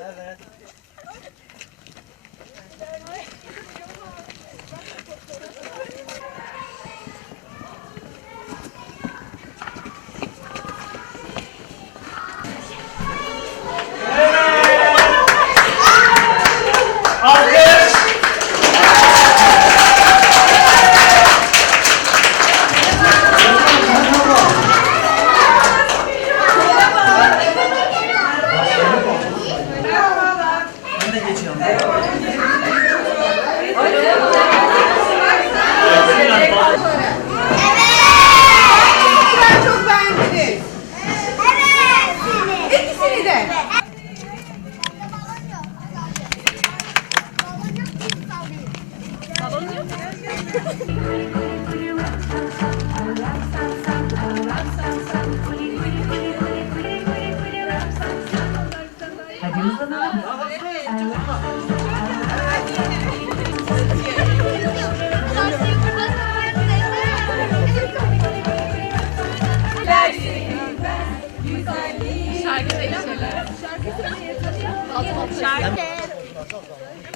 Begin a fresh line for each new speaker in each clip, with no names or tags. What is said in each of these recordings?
Ben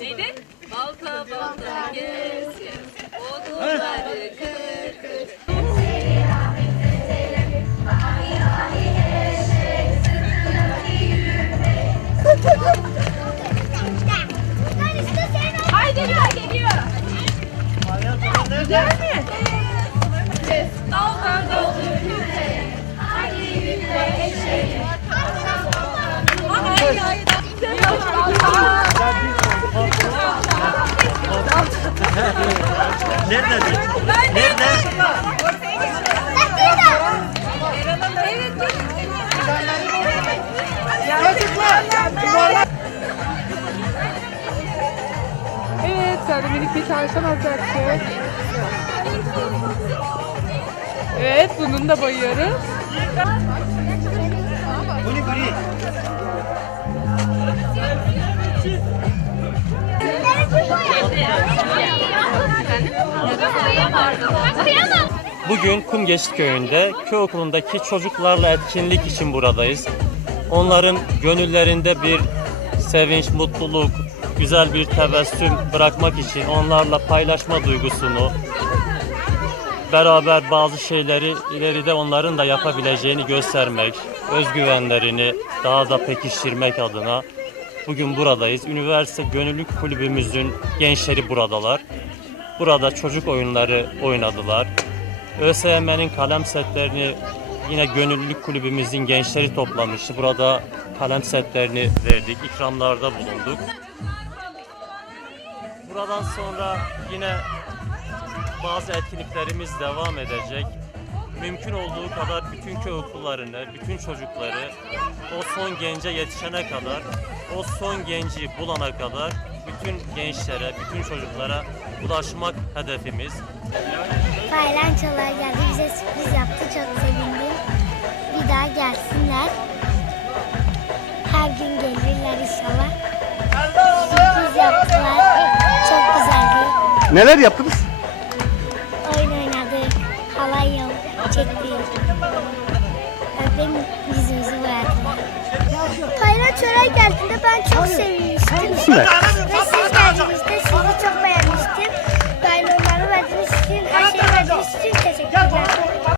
Neydi? Balta balta gez, ay
Nerede? Nerede?
Evet, sen de minik bir tavşan alacaksın. Evet, bunun da
gri.
Bugün Kumgeçit Köyü'nde köy okulundaki çocuklarla etkinlik için buradayız. Onların gönüllerinde bir sevinç, mutluluk, güzel bir tebessüm bırakmak için onlarla paylaşma duygusunu, beraber bazı şeyleri ileride onların da yapabileceğini göstermek, özgüvenlerini daha da pekiştirmek adına bugün buradayız. Üniversite Gönüllülük Kulübümüzün gençleri buradalar. Burada çocuk oyunları oynadılar. ÖSYM'nin kalem setlerini yine gönüllülük kulübümüzün gençleri toplamıştı. Burada kalem setlerini verdik, ikramlarda bulunduk. Buradan sonra yine bazı etkinliklerimiz devam edecek. Mümkün olduğu kadar bütün köy okullarını, bütün çocukları o son gence yetişene kadar, o son genci bulana kadar bütün gençlere, bütün çocuklara ulaşmak hedefimiz.
Paylançolar geldi bize sürpriz yaptı çok sevindim. Bir daha gelsinler.
Neler yaptınız?
Oyun oynadık. Halay yok. Çektik. Öpüm yüzümüzü boyadılar. Paylançolar geldiğinde ben çok sevinmiştim.